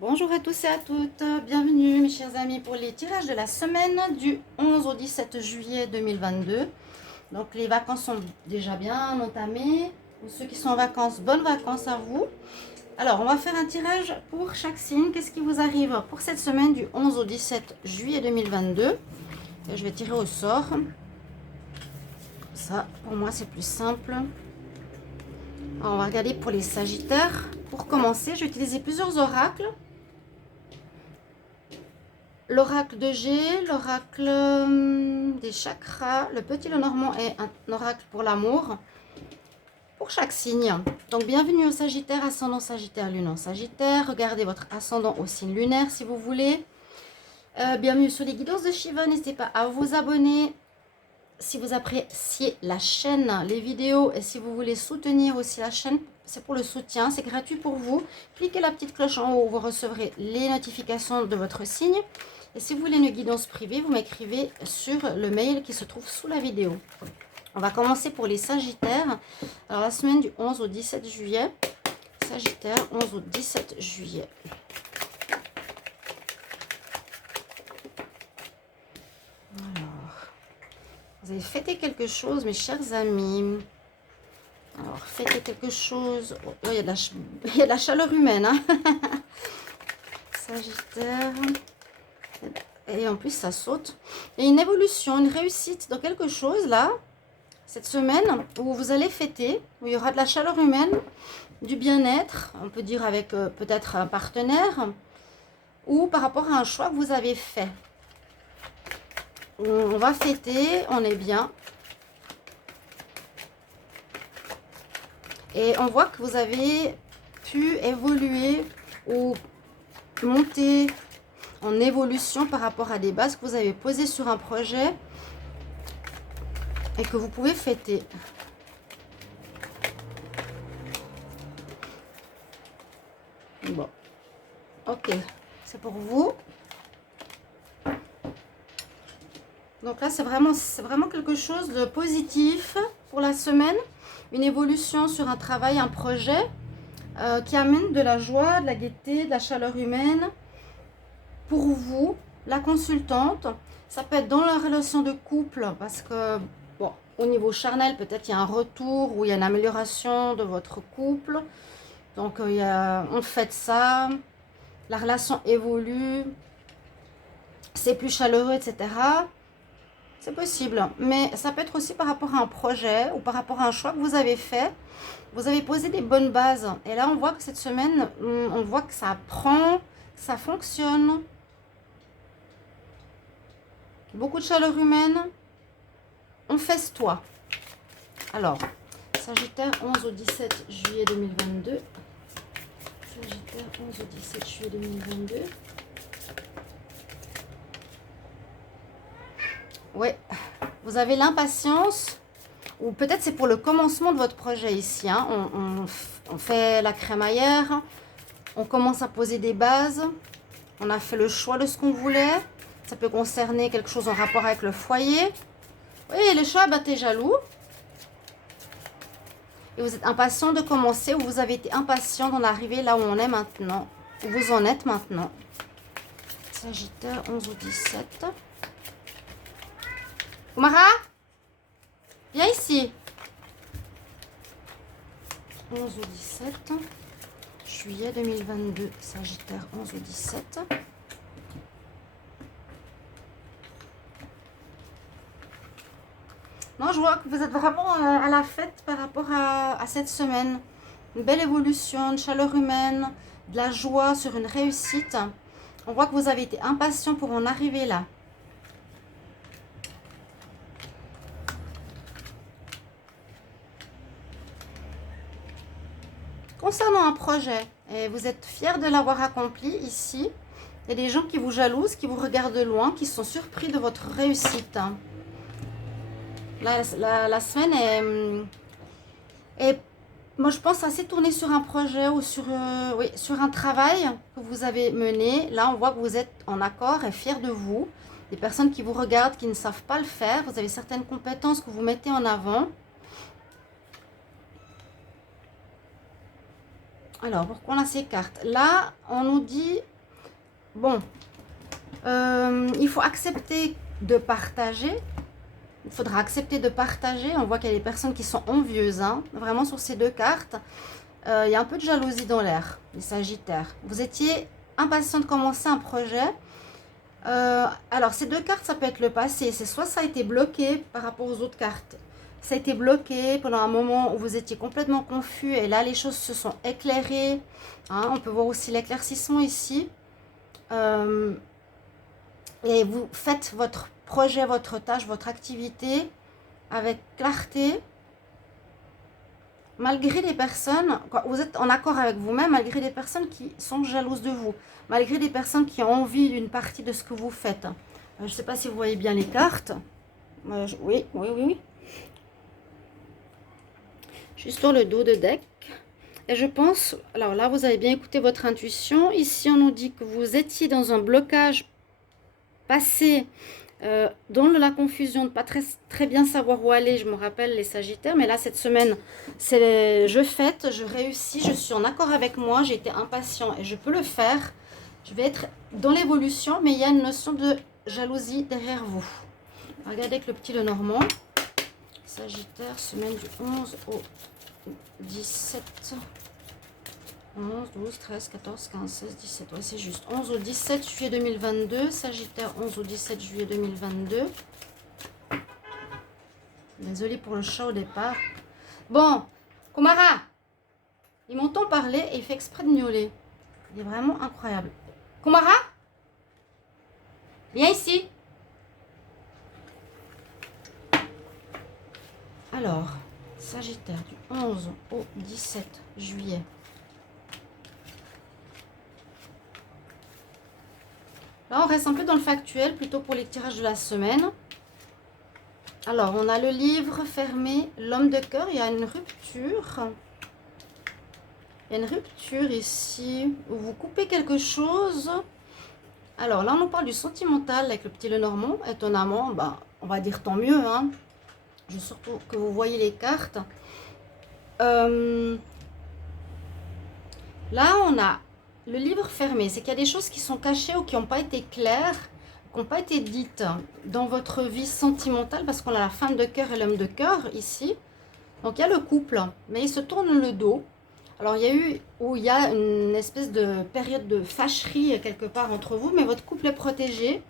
Bonjour à tous et à toutes, bienvenue mes chers amis pour les tirages de la semaine du 11 au 17 juillet 2022. Donc les vacances sont déjà bien entamées. Pour ceux qui sont en vacances, bonnes vacances à vous. Alors on va faire un tirage pour chaque signe. Qu'est-ce qui vous arrive pour cette semaine du 11 au 17 juillet 2022? Et je vais tirer au sort. Ça, pour moi, c'est plus simple. Alors, on va regarder pour les sagittaires. Pour commencer, je vais utiliser plusieurs oracles. L'oracle de G, l'oracle des chakras, le petit Lenormand est un oracle pour l'amour, pour chaque signe. Donc bienvenue au Sagittaire, ascendant Sagittaire, lune en Sagittaire. Regardez votre ascendant au signe lunaire si vous voulez. Bienvenue sur les guidances de Shiva, n'hésitez pas à vous abonner. Si vous appréciez la chaîne, les vidéos, et si vous voulez soutenir aussi la chaîne, c'est pour le soutien, c'est gratuit pour vous. Cliquez la petite cloche en haut, vous recevrez les notifications de votre signe. Et si vous voulez une guidance privée, vous m'écrivez sur le mail qui se trouve sous la vidéo. On va commencer pour les Sagittaires. Alors la semaine du 11 au 17 juillet. Sagittaire, 11 au 17 juillet. Alors, vous avez fêté quelque chose, mes chers amis. Alors, fêtez quelque chose. Oh, il y a de la chaleur humaine. Hein. Sagittaire. Et en plus, ça saute. Il y a une évolution, une réussite dans quelque chose, là, cette semaine, où vous allez fêter, où il y aura de la chaleur humaine, du bien-être, on peut dire avec peut-être un partenaire, ou par rapport à un choix que vous avez fait. On va fêter, on est bien. Et on voit que vous avez pu évoluer ou monter en évolution par rapport à des bases que vous avez posées sur un projet et que vous pouvez fêter. Bon, ok, c'est pour vous. Donc là, c'est vraiment quelque chose de positif pour la semaine. Une évolution sur un travail, un projet qui amène de la joie, de la gaieté, de la chaleur humaine. Pour vous, la consultante, ça peut être dans la relation de couple parce que, bon, au niveau charnel, peut-être il y a un retour ou il y a une amélioration de votre couple. Donc, on fait ça, la relation évolue, c'est plus chaleureux, etc. C'est possible, mais ça peut être aussi par rapport à un projet ou par rapport à un choix que vous avez fait. Vous avez posé des bonnes bases. Et là, on voit que cette semaine, on voit que ça prend, ça fonctionne. Beaucoup de chaleur humaine. On festoie. Alors, Sagittaire, 11 au 17 juillet 2022. Sagittaire, 11 au 17 juillet 2022. Ouais, vous avez l'impatience, ou peut-être c'est pour le commencement de votre projet ici. Hein. On fait la crémaillère, on commence à poser des bases, on a fait le choix de ce qu'on voulait. Ça peut concerner quelque chose en rapport avec le foyer. Oui, le chat battait jaloux. Et vous êtes impatient de commencer, ou vous avez été impatient d'en arriver là où on est maintenant, où vous en êtes maintenant. Sagittaire, 11 au 17. Oumara, viens ici. 11 au 17 juillet 2022, Sagittaire, 11 au 17. Non, je vois que vous êtes vraiment à la fête par rapport à cette semaine. Une belle évolution, une chaleur humaine, de la joie sur une réussite. On voit que vous avez été impatient pour en arriver là. Concernant un projet, et vous êtes fier de l'avoir accompli ici, il y a des gens qui vous jalousent, qui vous regardent de loin, qui sont surpris de votre réussite. La semaine est, moi je pense, assez tournée sur un projet ou sur, oui, sur un travail que vous avez mené. Là, on voit que vous êtes en accord et fier de vous. Des personnes qui vous regardent, qui ne savent pas le faire. Vous avez certaines compétences que vous mettez en avant. Alors, pourquoi on a ces cartes? Là, on nous dit, bon, il faut accepter de partager. Il faudra accepter de partager. On voit qu'il y a des personnes qui sont envieuses, hein, vraiment sur ces deux cartes. Il y a un peu de jalousie dans l'air, les Sagittaires. Vous étiez impatient de commencer un projet. Alors, ces deux cartes, ça peut être le passé. C'est soit ça a été bloqué par rapport aux autres cartes. Ça a été bloqué pendant un moment où vous étiez complètement confus. Et là, les choses se sont éclairées. Hein, on peut voir aussi l'éclaircissement ici. Et vous faites votre projet, votre tâche, votre activité avec clarté. Malgré les personnes, vous êtes en accord avec vous-même, malgré les personnes qui sont jalouses de vous, malgré les personnes qui ont envie d'une partie de ce que vous faites. Je ne sais pas si vous voyez bien les cartes. Oui. Juste sur le dos de deck. Et je pense, alors là, vous avez bien écouté votre intuition. Ici, on nous dit que vous étiez dans un blocage passé, dans la confusion, de pas très bien savoir où aller. Je me rappelle les Sagittaires, mais là cette semaine c'est je fête, je réussis, je suis en accord avec moi, j'ai été impatient et je peux le faire. Je vais être dans l'évolution, mais il y a une notion de jalousie derrière vous. Regardez avec le petit Lenormand. Sagittaire, semaine du 11 au 17, 11, 12, 13, 14, 15, 16, 17. Ouais, c'est juste. 11 au 17 juillet 2022. Sagittaire, 11 au 17 juillet 2022. Désolée pour le chat au départ. Bon, Kumara, il m'entend parler et il fait exprès de miauler. Il est vraiment incroyable. Kumara, viens ici. Alors, Sagittaire, du 11 au 17 juillet. Là, on reste un peu dans le factuel, plutôt pour les tirages de la semaine. Alors, on a le livre fermé, l'homme de cœur. Il y a une rupture. Il y a une rupture ici, où vous coupez quelque chose. Alors, là, on nous parle du sentimental avec le petit Lenormand. Étonnamment, bah, on va dire tant mieux. Hein. Je veux surtout que vous voyez les cartes. Là, on a le livre fermé, c'est qu'il y a des choses qui sont cachées ou qui n'ont pas été claires, qui n'ont pas été dites dans votre vie sentimentale, parce qu'on a la femme de cœur et l'homme de cœur ici. Donc il y a le couple, mais il se tourne le dos. Alors il y a une espèce de période de fâcherie quelque part entre vous, mais votre couple est protégé.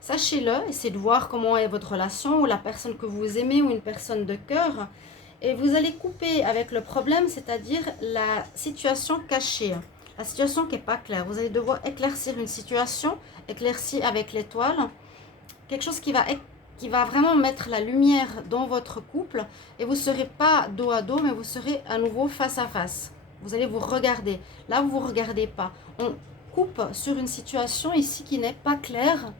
Sachez-le, essayez de voir comment est votre relation, ou la personne que vous aimez, ou une personne de cœur. Et vous allez couper avec le problème, c'est-à-dire la situation cachée. La situation qui n'est pas claire. Vous allez devoir éclaircir une situation, éclaircie avec l'étoile. Quelque chose qui va vraiment mettre la lumière dans votre couple. Et vous ne serez pas dos à dos, mais vous serez à nouveau face à face. Vous allez vous regarder. Là, vous ne vous regardez pas. On coupe sur une situation ici qui n'est pas claire,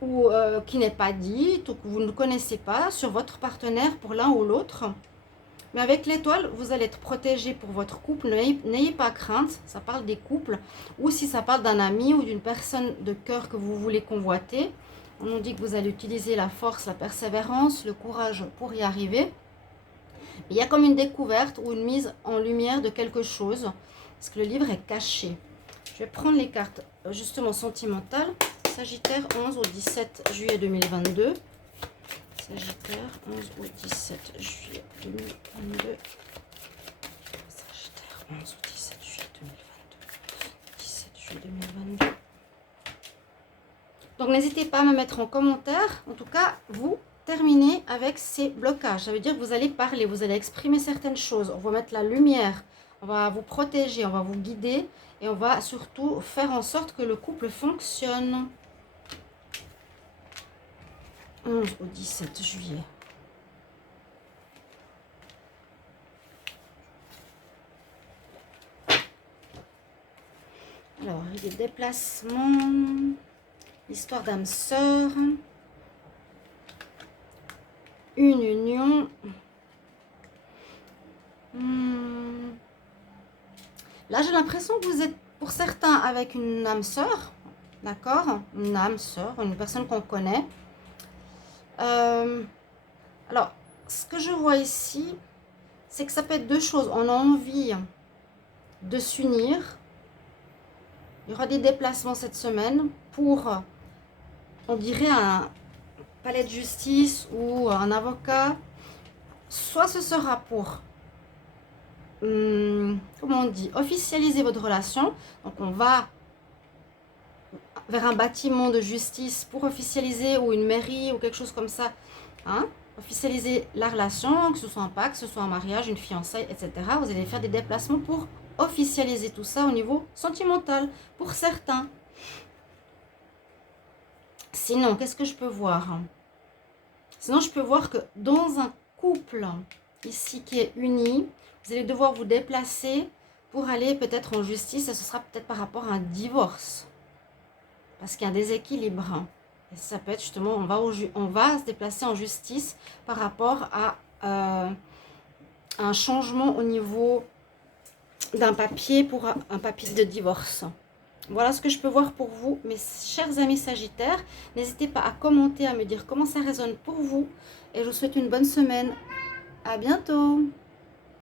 ou qui n'est pas dite, ou que vous ne connaissez pas, sur votre partenaire pour l'un ou l'autre. Mais avec l'étoile, vous allez être protégé pour votre couple. N'ayez pas crainte, ça parle des couples. Ou si ça parle d'un ami ou d'une personne de cœur que vous voulez convoiter. On nous dit que vous allez utiliser la force, la persévérance, le courage pour y arriver. Il y a comme une découverte ou une mise en lumière de quelque chose. Parce que le livre est caché. Je vais prendre les cartes justement sentimentales. Sagittaire, 11 au 17 juillet 2022. Sagittaire, 11 au 17 juillet 2022. Sagittaire, 11 au 17 juillet 2022. 17 juillet 2022. Donc, n'hésitez pas à me mettre en commentaire. En tout cas, vous terminez avec ces blocages. Ça veut dire que vous allez parler, vous allez exprimer certaines choses. On va mettre la lumière, on va vous protéger, on va vous guider. Et on va surtout faire en sorte que le couple fonctionne. 11 au 17 juillet. Alors, il y a des déplacements, l'histoire d'âme sœur, une union. Là, j'ai l'impression que vous êtes, pour certains, avec une âme sœur, d'accord? Une âme sœur, une personne qu'on connaît. Alors, ce que je vois ici, c'est que ça peut être deux choses. On a envie de s'unir. Il y aura des déplacements cette semaine pour, on dirait, un palais de justice ou un avocat. Soit ce sera pour, comment on dit, officialiser votre relation. Donc on va vers un bâtiment de justice pour officialiser, ou une mairie ou quelque chose comme ça, hein, officialiser la relation, que ce soit un pacte, que ce soit un mariage, une fiançaille, etc. Vous allez faire des déplacements pour officialiser tout ça au niveau sentimental, pour certains. Sinon, qu'est-ce que je peux voir? Sinon, je peux voir que dans un couple ici qui est uni, vous allez devoir vous déplacer pour aller peut-être en justice, et ce sera peut-être par rapport à un divorce. Parce qu'il y a un déséquilibre. Et ça peut être justement, on va se déplacer en justice par rapport à un changement au niveau d'un papier, pour un papier de divorce. Voilà ce que je peux voir pour vous, mes chers amis Sagittaires. N'hésitez pas à commenter, à me dire comment ça résonne pour vous. Et je vous souhaite une bonne semaine. À bientôt!